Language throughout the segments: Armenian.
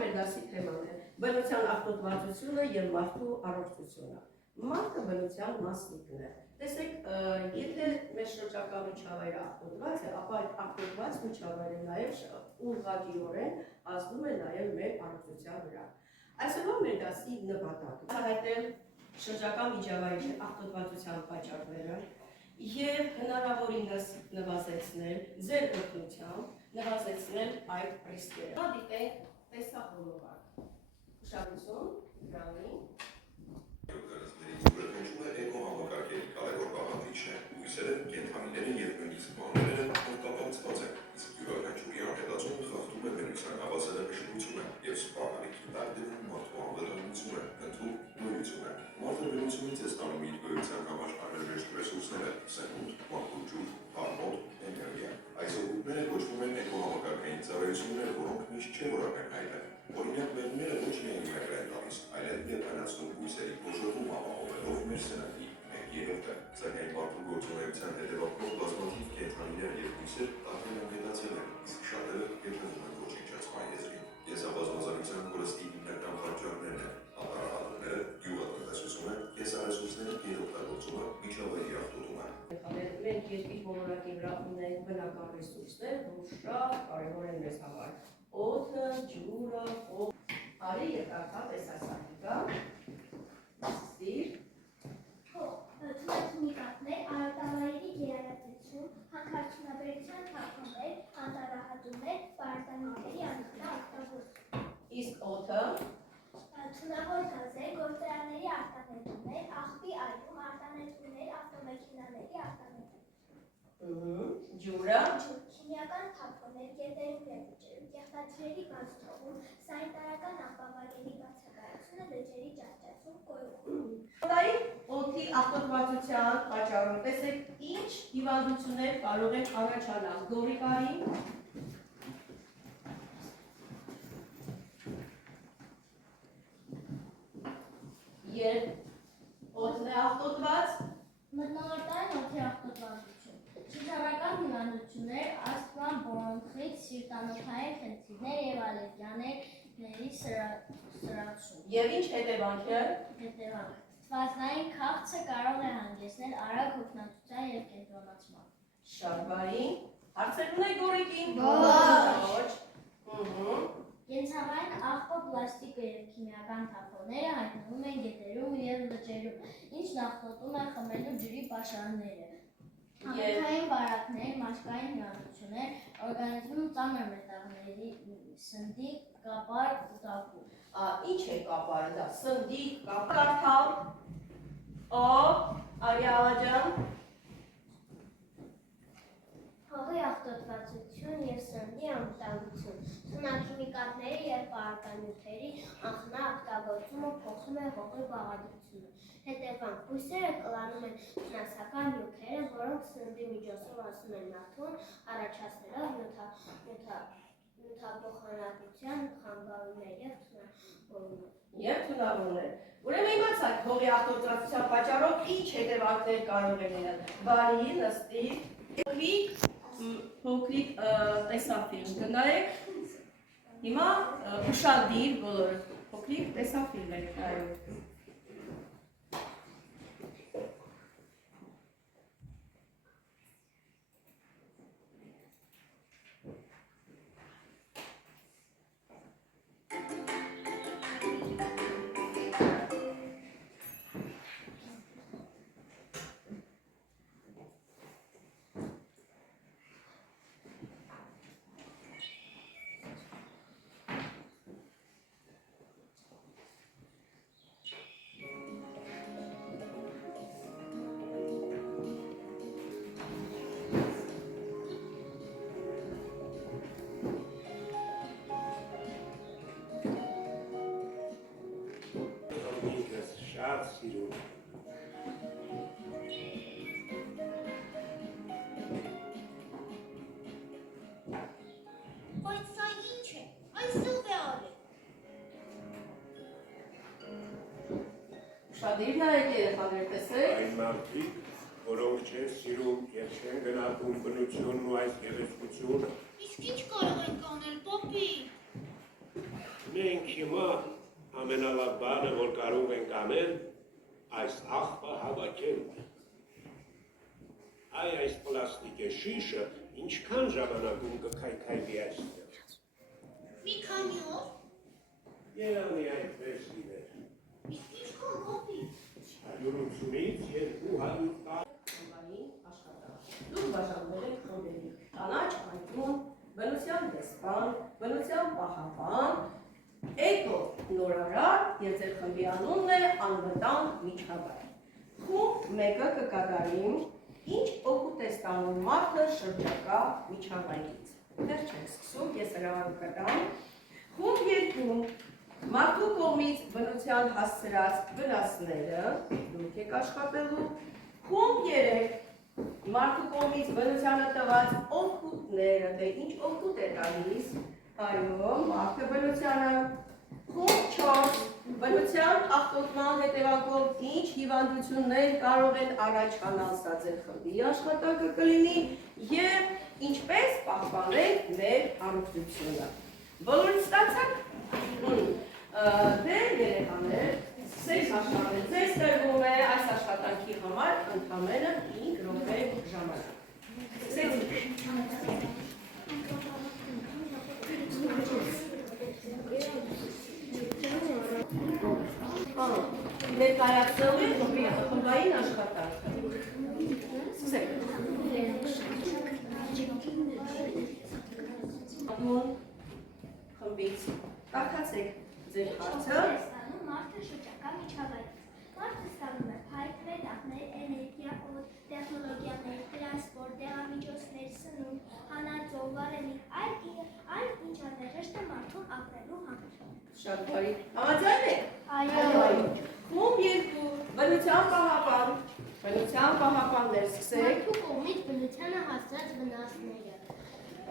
մեր դասի թեման է բնության աղտոտվածությունը եւ մարդու առողջությունը։ Մարդը բնության մասնիկն է։ Տեսեք, եթե մեր շրջակա միջավայրը աղտոտված է, ապա այդ աղտոտված միջավայրը նաեւ ուղղակիորեն ազդում է նաեւ մեր առողջության վրա։ Այսօրվա մեր դասի նպատակը հայտնել շրջակա միջավայրի աղտոտվածության պատճառները եւ հնարավորինս նվազեցնել ձեր օգնությամբ նվազեցնել այդ ռիսկերը։ Դիտենք տեսախոլովակ։ Ուշադրություն, Գանի։ Էկոհամակարգերի կարևոր բաղադրիչն է։ Բույսերը, կենդանիները եւ նույնիսկ մանրերը կապակցված են, իսկ յուրաքանչյուրի անհետացումը խախտում է բնության հավասարակշռությունը եւ սպառնալիքի տարբերում մարդու անվտանգությունը, ընդհանուր նույնությունը։ Մարդը բնությունից է ստանում իր գոյության համար անհրաժեշտ ռեսուրսները՝ սնունդ, մաքուր ջուր, հարմոտ, էներգիա։ Այս օգուտները կոչվում են էկոհամակարգային ծառայություններ, որոնք միշտ չէ որ ակնհայտ են։ Օրինակ, մեղմերը ոչ միայն մեղր են տալիս, այլև ներկայացնում բույսերի բուժողում ապահովելով մեր սննդի մեկ երրորդը, սակայն մարդու գործունեության հետևանքով բազմաթիվ կենդանիներ եւ բույսեր տարբեր անհետացել են, իսկ շատերը երբեմն են ոչնչացման եզրին։ Կենսաբազմազանության կորստի հիմնական պատճառներն են ապարատները, գյուղատնտեսությունը, կենսարեսուրսների գերօգտագործումը, միջավայրի աղտոտումը։ Մենք երկիր ոլորակի վրա ունենք բնական ռեսուրսներ, որ շատ կարևոր են մեզ համար։ Օդը, ջուրը, արի եւ կարդա տեսասարիկա, ստիր, թունաթունիկատներ, արոտավայրերի գերարածություն, հանքարդյունաբերության թափոններ, անտառահատումներ, պարարտանյութերի անօգտագործում։ իսկ օդը, թունավոր գազեր, գործարանների արտանետումներ, աղբի այգում արտանետումներ, ավտոմեքենաների արտանետում։ ջուրը, քիմիական թափոններ, գետերում եւ լճերում, կեղտաջրերի բաց թողում, սանիտարական ապահովների բացակայությունը, լճերի ճահճացում, կոյուղում։ օդի աղտոտվածության պատճառով տեսեք ինչ հիվանդություններ կարող են առաջանալ։ Գորիկարի, երբ օդն է աղտոտված, մթնոլորտային օդի աղտոտվածություն, շրջանական հիվանդություններ, ասթման, բրոնխիտ, սիրտանոթային խնդիրներ եւ ալերգիաների սրացում։ եւ ինչ հետևանք է։ Հետևանք. Թվացնային քաղցը կարող է հանգեցնել արագ հոգնածության եւ կենտրոնացման։ Շատ բարի։ Հարցեր ունեք Գորիկին։ Ոչ։ Կենցաղային աղբոպլաստիկը եւ քիմիական թափոնները հայտնվում են գետերում եւ լճերում, ինչն աղտոտում է խմելու ջրի պաշարները։ Համակային վարակներ, մաշկային հիվանդություններ, օրգանիզմում ծանր մետաղների սնդի, կապար, կուտակում։ Ինչ է կապարը դա, սնդի, կարդալ, Արիավաջան։ Հողի աղտոտվածություն եւ սննդի անվտանգություն, թունաքիմիկատների եւ պարարտանյութերի անխնա օգտագործումը փոխում է հողի բաղադրությունը։ Հետևանք. բույսերը կլանում են վնասական նյութերը, որոնք սննդի միջոցով անցնում են մարդուն, առաջացնելով նյութափոխանակության խանգարումներ եւ թունավորումներ։ Ուրեմն իմացաք, հողի աղտոտվածության պատճառով ինչ հետևանքներ կարող են լինել։ Բարի, նստիկ, փոքրիկ տեսաֆիլմ գնայեք, հիմա ուշադիր բոլորը, փոքրիկ տեսաֆիլմեր նայեք։ Բայց սա ինչ է, այսով է արել։ Ուշադիր նայեք երեխաներ, տեսեք։ Այն մարդիկ, որոնք չեն սիրում եւ չեն գնահատում բնությունն ու այս գեղեցկությունը։ Իսկ ինչ կարող ենք անել, պապի։ Մենք հիմա ամենալավ բանը, որ կարող ենք անել, այս աղբը հավաքելն է։ Այս պլաստիկե շիշը ինչքան ժամանակում կքայքայվի այստեղ։ Մի քանի օր։ Երանի այդպես լիներ։ Ինչքան հոգի։ 180-ից 200 Խմբային աշխատանք։ Դուք բաժանվել եք խմբերի կանաչ անկյուն, բնության դեսպան, բնության պահապան, էկո նորարար եւ ձեր խմբի անունն է անվտանգ միջավայր։ Խումբ մեկը կկատարի ինչ օգուտ է ստանում մարդը շրջակա միջավայրից։ Դեռ չենք սկսում, ես հրավառ կտամ։ Խումբ 2 մարդու կողմից բնության հասցրած վնասները դուք եք աշխատելու։ Խումբ 3 մարդու կողմից բնությանը տված օգուտները, թե ինչ օգուտ է տալիս, այո, մարդը բնությանը։ Խումբ 4 բնության աղտոտման հետևանքով ինչ հիվանդություններ կարող են առաջանալ, սա ձեր խմբի աշխատանքը կլինի եւ ինչպես պահպանել մեր առողջությունը։ Բոլորը ստացաք։ Դե երեխաներ, սկսեք աշխատել։ Ձեզ տրվում է այս աշխատանքի համար ընդամենը 5 րոպե ժամանակ։ Ներկայացնելու եք խմբային աշխատանքը։ Սկսեք։ Խմբից կարդացեք ձեր հարցը։ Մարդը շրջակա միջավայրից։ Մարդը ստանում է փայտ, մետաղներ, էներգիա, օդ, տեխնոլոգիաներ, տրանսպորտ, դեղամիջոցներ, սնունդ, հանածով, վարելիք, այլ ինչ անհրաժեշտ է մարդուն ապրելու համար։ Շատ բարի։ Համաձայն եք։ Այո։ Խումբ 2 բնության պահապան։ Բնության պահապաններ սկսեք։ Մարդու կողմից բնությանը հասած վնասները։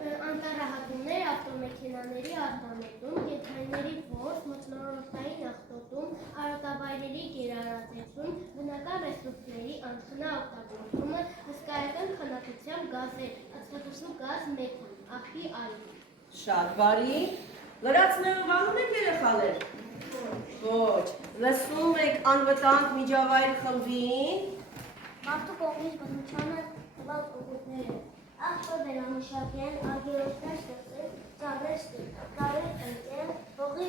Անտառահատումներ, ավտոմեքենաների արտանետում, կենդանիների ворս, մթնոլորտային աղտոտում, արոտավայրերի գերարածեցում, բնական ռեսուրսների անխնա օգտագործումը, հսկայական քանակությամբ գազեր, ածխաթթու գազ մեթան, աղբի արյուն։ Շատ բարի։ Լրացնելու հանում եք երեխաներ։ Ոչ։ Լսում եք անվտանգ միջավայր խմբին։ Մարդու կողմից բնությանը տված օգուտները։ Աղբը վերամշակեն, արգելոցներ ստեղծել, ծառեր տնկեն, հողի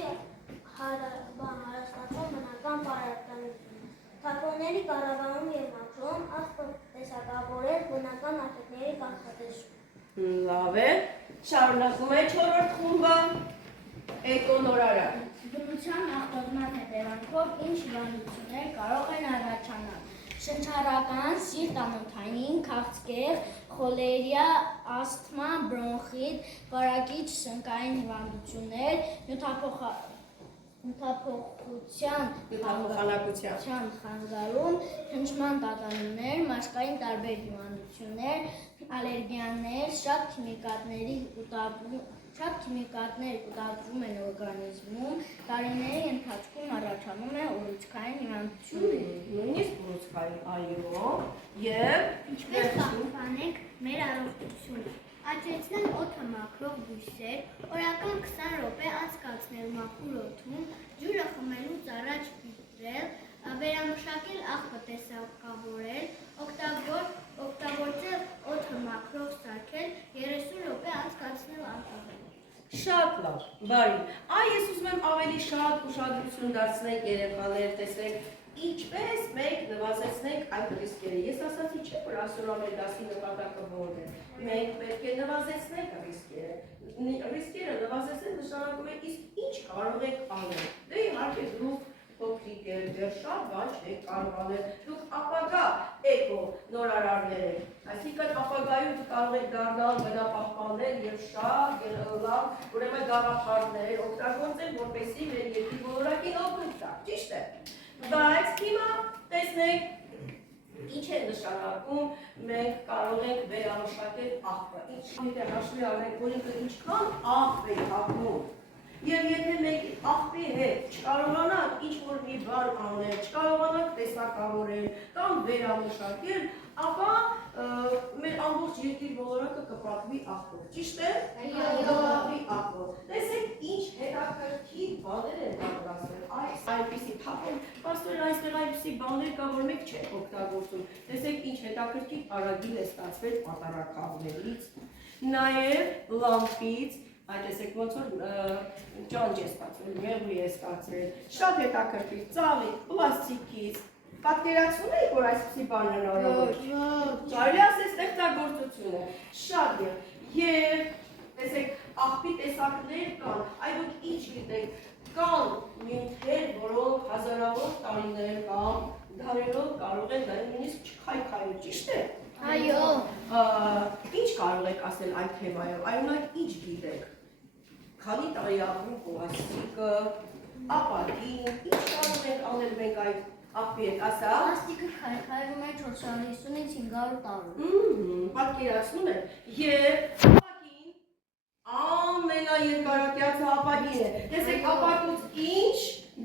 հարստացում բնական պարարտանություն։ Թափոնների կառավարում և մաքրում, աղբը տեսակավորել, բնական արտիքների կանխատեսում։ Լավ է։ Շարունակում է 4-րդ խումբը։ Էկոնորարար։ Բնության աղտոտման հետևանքով ինչ հիվանդություններ կարող են առաջանալ։ Շնչառական, սիրտ-անոթային, քաղցկեղ, խոլերիա, ասթմա, բրոնխիտ, վարակիչ շնկային հիվանդություններ, նյութափոխանակության խանգարում, հնչման տատանումներ, մաշկային տարբեր հիվանդություններ, ալերգիաներ, շատ քիմիկատներ կուտակվում են օրգանիզմում, տարիների ընթացքում առաջանում է ուռուցքային հիվանդություններ։ Նույնիսկ ուռուցքային, այո, եւ Ինչպես պահպանենք մեր առողջությունը։ Աճեցնել օդը մաքրող բույսեր, օրական 20 րոպե անցկացնել մաքուր օդում, ջուրը խմելուց առաջ ֆիլտրել, վերամշակել աղբը տեսակավորել, օգտագործել օդը մաքրող սարքեր, 30 րոպե անցկացնել անկողել։ շատ լավ, բարի։ Ես ուզում եմ ավելի շատ ուշադրություն դարձնել երեխաներ, տեսեք, ինչպես մենք նվազեցնենք այդ ռիսկերը։ Ես ասացի չէ, որ այսօր մեր դասի նպատակը որն է։ Մենք պետք է նվազեցնենք ռիսկերը։ Ռիսկերը նվազեցնել նշանակում է իսկ ինչ կարող եք անել։ Դե իհարկե դուք փոքրիկ եք, դեռ շատ բան չեք կարող անել։ Դուք ապագա էկո նորարարներ եք։ Այսինքն ապագայում դուք կարող եք դառնալ բնապահպաններ եւ շատ լավ, ուրեմն գաղափարներ օգտագործել, որպեսզի մեր երկրի բոլորակին օգուտ տա։ Ճիշտ է։ Բայց հիմա տեսնենք ինչ է նշանակում մենք կարող ենք վերամշակել աղբը։ Եթե հաշվի առնենք, որ ինքը ինչքան աղբ է հագնում, եւ եթե մենք աղբի հետ չկարողանանք ինչ-որ մի բան անել, չկարողանանք տեսակավորել կամ վերամշակել, ապա մեր ամբողջ երկիր ոլորակը կպատվի աղբոր, ճիշտ է։ Այո։ Կպատվի աղբոր։ Տեսեք ինչ հետաքրքիր բաներ են պատրաստել այնպիսի թափում, պաստոր այստեղ այնպիսի բաներ կա, որ մենք չենք օգտագործում։ Տեսեք ինչ հետաքրքիր արագիլ է ստացվել պատարակավներից, նաև լամպից, այդ տեսեք ոնց որ ճանճ է ստացվել, մեղրի է ստացվել, շատ հետաքրքիր, ծաղիկ, պլաստիկից, պատկերացնում եք, որ այսպիսի բան հնարավոր է։ Կարելի ասել ստեղծագործություն է, շատ եւ տեսեք աղբի տեսակներ կան, այ դուք ինչ գիտեք, կան նյութեր, որոնք հազարավոր տարիներ կամ դարերով կարող են նույնիսկ չքայքայել, ճիշտ է։ Այո։ Ինչ կարող եք ասել այդ թեմայով, այնուհետ ինչ գիտեք։ Քանի տարի ապրում պլաստիկը, ապակին, ինչ կարող ենք անել մենք այդ աղբի հետ, ասա։ Պլաստիկը քայքայվում է 450-ից 500 տարում։ Պատկերացնում եք, եւ ապակին ամենաերկարակյացը ապակին է։ Տեսեք ապակուց ինչ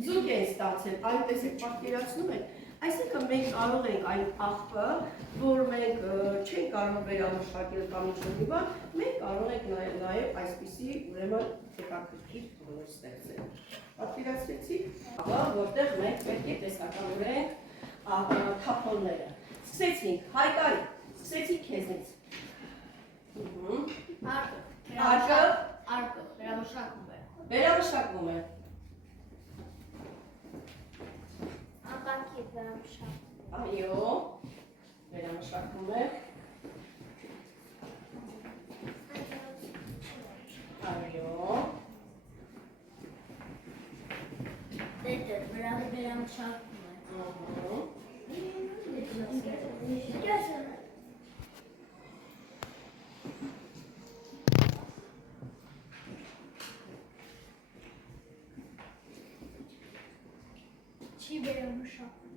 ձուկ են ստացել, այն տեսեք պատկերացնում եք։ Այսինքն մենք կարող ենք այն աղբը, որ մենք չենք կարող վերամշակել կամ ինչ-որ մի բան, մենք կարող ենք նաև այսպիսի ուրեմն հետաքրքիր բաներ ստեղծել։ Պատկերացրեցիք, որտեղ մենք պետք է տեսականորենք թափոնները։ Սկսեցինք, Հայկարի, սկսեցինք քեզնից։ Արկը վերամշակվում է։ Վերամշակվում է։ Ապակի վերամշակվում։ Այո, վերամշակվում է։ Այո։ Դե վերամշակվում է։ Չի վերամշակվում։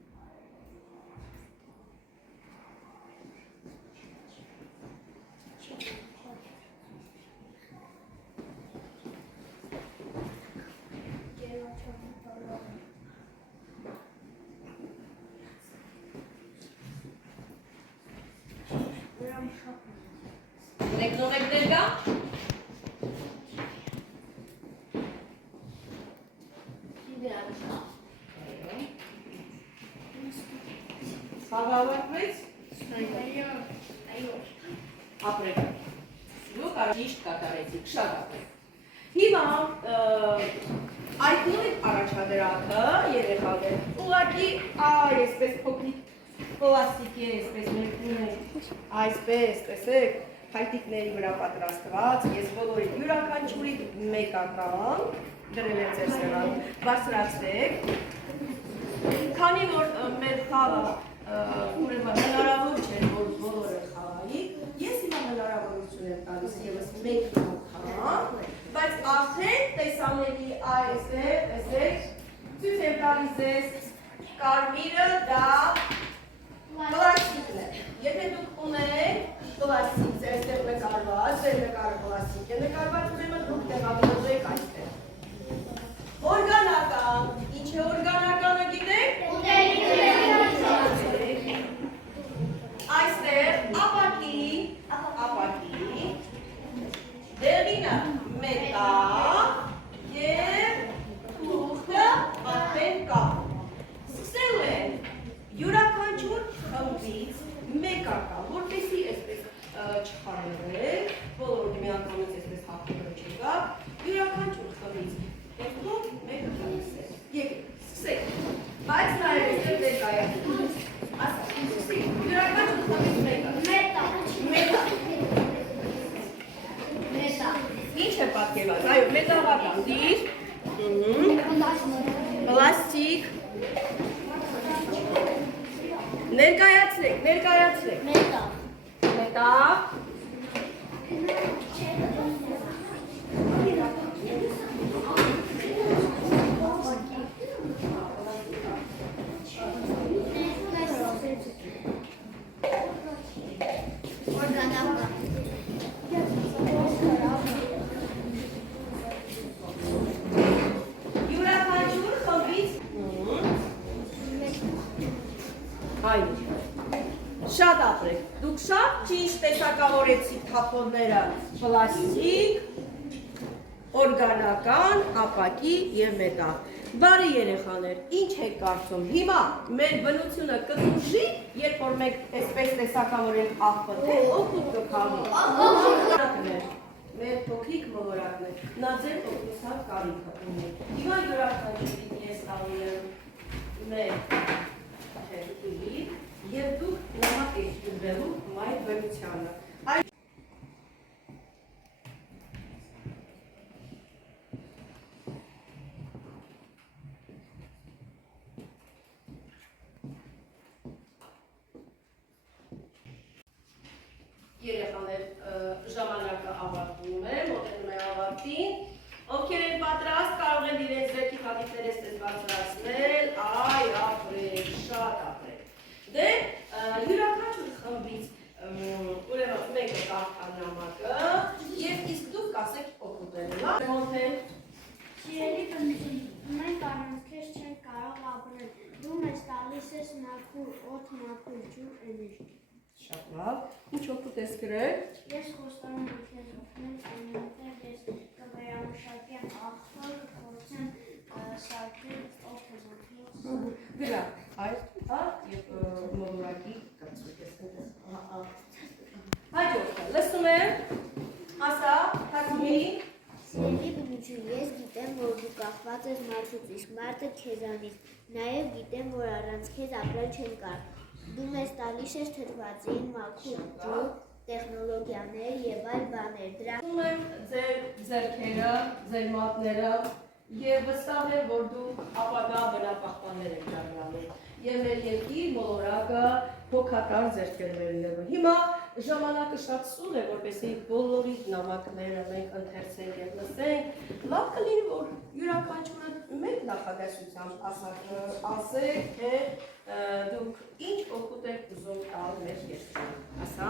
Նեկնողեկներ կա։ Չի վերամշակվում։ Հավաքվեց, Այո։ ապրեք։ Դուք ճիշտ կատարեցիք, շատ ապրեք։ Հիմա այդ նույն առաջադրանքը երեխաներ, ուղղակի այսպես փոքրիկ պլաստիկի այսպես մեկնում այսպես, տեսեք, փայտիկների վրա պատրաստված, ես բոլորի յուրաքանչյուրի մեկ անգամ դրել եմ ձեր սեղանում, բարձրացրեք, քանի որ մեր խաղը ուրեմն հնարավոր չէ, որ բոլորը խաղայիք, ես հիմա հնարավորություն եմ տալիս ևս մեկ անգամ, բայց արդեն տեսանելի այս է, տեսեք, ցույց եմ տալիս ձեզ կարմիրը դա պլաստիկն է։ Եթե դուք ունեք պլաստիկ, այստեղ նկարված, ձեր նկարը պլաստիկ է նկարված, ուրեմն դուք տեղադրելու եք այստեղ։ Օրգանական, ինչ է օրգանականը գիտեք? Այստեղ ապակի, դեղինը մետա և թուղթը արդեն կա։ Սկսելու են յուրաքանչյուր խմբից մեկ անգամ, որպեսզի այսպես չխարևեք, բոլորը միանգամից այսպես հաղթորը չեկա, յուրաքանչյուր խմբից երկու մեկ անգամ սկսեք, եկեք, սկսեք, բայց նաև այստեղ ներկայացնում, ասա, սկսեք, յուրաքանչյուր խմբից մեկը, ինչ է պատկերված, այո, մետաղական դիր, պլաստիկ, ներկայացրեք, մետաղ, յուրաքանչյուր խմբից, այո, շատ ապրեք, դուք Դուք շատ ճիշտ տեսակավորեցիք թափոնները պլաստիկ, օրգանական, ապակի եւ մետաղ։ Բարի երեխաներ, ինչ եք կարծում։ Հիմա մեր բնությունը կտուժի, երբ որ մենք այսպես տեսակավորենք աղբը, թե օգուտ կքավի։ Մեր փոքրիկ մոլորակներ, նա ձեր օգնության կարիք ունի։ Հիմա յուրաքանչյուրին ես տալու եմ մեր թերթի եւ դուք նամակ եք դրելու մայր բնությանը։ Երեխաներ, ժամանակը ավարտվում է, մոտենում է ավարտին։ Ովքեր են պատրաստ, կարող են իրենց ձեռքի հատիկները ստես բարձրացնել, այ ապրել, շատ ապրել։ Դե, յուրաքանչյուր խմբից ուրեմն մեկը կարդա նամակը եւ իսկ դուք կասեք օգուտել, լավ։ Մոնտեն։ Սիրելի բնություն, մենք առանց քեզ չենք կարող ապրել։ Դու մեզ տալիս ես մաքուր օդ, մաքուր ջուր, էներգիա։ Շատ լավ։ Ինչ օգուտ ես գրել։ Ես խոստանում եմ քեզ օգնել, այնուհետև ես կվերանշակեմ աղբը, կփորձեմ սարքել օգտագործել։ Գրա, այս եւ մոլորակի կացուկ ես դες։ Հաջորդը, լսում եմ։ Ասա, հասմի։ Սիրելի բնություն, ես գիտեմ, որ դու կախված ես մարդուց, իսկ մարդը քեզանից։ Նաև գիտեմ, որ առանց քեզ ապրել չեն կարող։ Դու մեզ տալիս ես թթվածին, մաքուր ջուր, տեխնոլոգիաներ եւ այլ բաներ։ Դրանում եմ ձեր ձեռքերը, ձեր մատները եւ վստահ եմ, որ դուք ապագա բնապահպաններ եք դառնալու։ Եվ մեր երկիր մոլորակը հոգատար ձեռքերով է լինելու։ Հիմա ժամանակը շատ սուր է, որպեսզի բոլորի նամակները մենք ընթերցենք եւ լսենք։ Լավ կլինի, որ յուրաքանչյուրը մեկ նախադասությամբ ասեք, թե դուք ինչ օգուտ եք ուզում տալ մեր երկրին։ Ասա։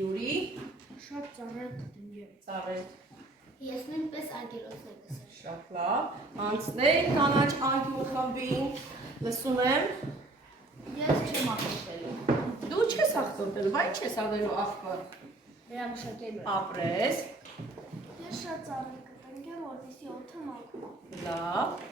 Յուրի։ Շատ ծառայ կտնյա։ Ծառայ։ Ես նույնպես արգելոցներ կսեմ։ Շատ լավ։ Անցնենք կանաչ անկյուն խմբին։ Լսում եմ։ Ես չեմ աղտոտելու։ Դու չես աղտոտելու, բայց չես ավելու աղբը։ Վերամշակելու։ Ապրես։ Ես շատ ծառայ կտնյա, որպեսզի օդը մաքուր։ Լավ։